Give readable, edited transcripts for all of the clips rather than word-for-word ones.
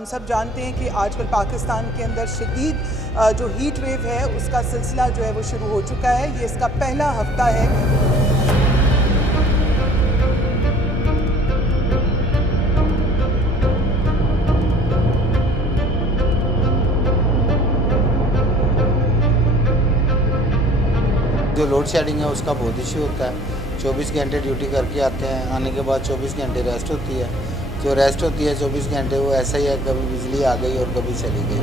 हम सब जानते हैं कि आजकल पाकिस्तान के अंदर शदीद जो हीट वेव है उसका सिलसिला जो है वो शुरू हो चुका है। ये इसका पहला हफ्ता है। जो लोड शेडिंग है उसका बहुत इशू होता है। 24 घंटे ड्यूटी करके आते हैं, आने के बाद 24 घंटे रेस्ट होती है। जो रेस्ट होती है 24 घंटे वो ऐसा ही है, कभी बिजली आ गई और कभी चली गई।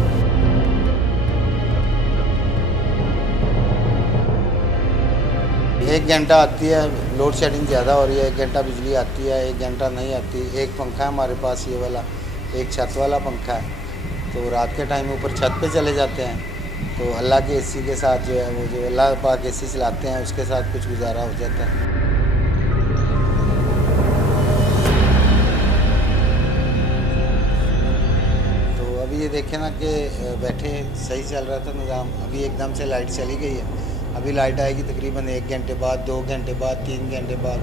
1 घंटा आती है, लोड शेडिंग ज़्यादा हो रही है, 1 घंटा बिजली आती है, 1 घंटा नहीं आती। एक पंखा है हमारे पास ये वाला, एक छत वाला पंखा है, तो रात के टाइम ऊपर छत पे चले जाते हैं। तो अल्लाह के एसी के साथ जो है वो जो अल्लाह पाक एसी चलाते हैं उसके साथ कुछ गुजारा हो जाता है। तो अभी ये देखें ना कि बैठे सही चल रहा था निज़ाम, अभी एकदम से लाइट चली गई है। अभी लाइट आएगी तकरीबन 1 घंटे बाद, 2 घंटे बाद, 3 घंटे बाद।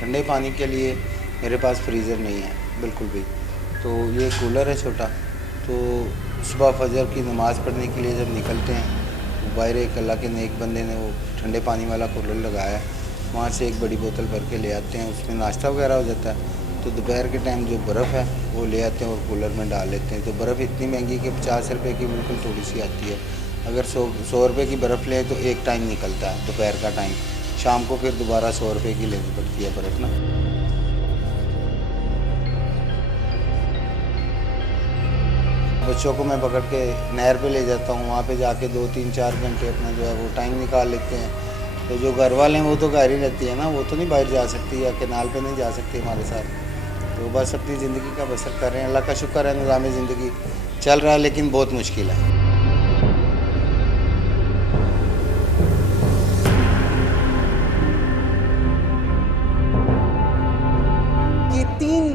ठंडे पानी के लिए मेरे पास फ्रीज़र नहीं है बिल्कुल भी, तो ये कूलर है छोटा। तो सुबह फजर की नमाज़ पढ़ने के लिए जब निकलते हैं, बाहर एक अल्लाह के नेक बंदे ने वो ठंडे पानी वाला कूलर लगाया है, वहाँ से एक बड़ी बोतल भर के ले आते हैं, उसमें नाश्ता वगैरह हो जाता है। तो दोपहर के टाइम जो बर्फ़ है वो ले आते हैं और कूलर में डाल लेते हैं। तो बर्फ़ इतनी महंगी कि 50 रुपये की बिल्कुल थोड़ी सी आती है। अगर 100 रुपये की बर्फ़ लें तो एक टाइम निकलता है दोपहर का टाइम, शाम को फिर दोबारा 100 रुपये की लेनी पड़ती है बर्फ़ ना। बच्चों को मैं पकड़ के नहर पे ले जाता हूँ, वहाँ पे जाके 2, 3, 4 घंटे अपना जो है वो टाइम निकाल लेते हैं। तो जो घर वाले हैं वो तो घर ही रहती है ना, वो तो नहीं बाहर जा सकती या कैनाल पे नहीं जा सकती हमारे साथ। तो बस अपनी ज़िंदगी का बसर कर रहे हैं। अल्लाह का शुक्र है, निज़ाम ज़िंदगी चल रहा है, लेकिन बहुत मुश्किल है। ये 3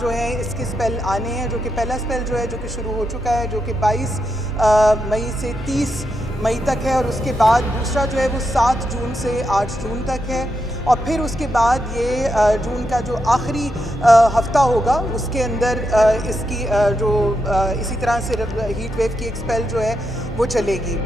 जो है इसके स्पेल आने हैं, जो कि पहला स्पेल जो है जो कि शुरू हो चुका है, जो कि 22 मई से 30 मई तक है, और उसके बाद दूसरा जो है वो 7 जून से 8 जून तक है। और फिर उसके बाद ये जून का जो आखिरी हफ्ता होगा उसके अंदर इसकी जो इसी तरह से हीट वेव की एक स्पेल जो है वो चलेगी।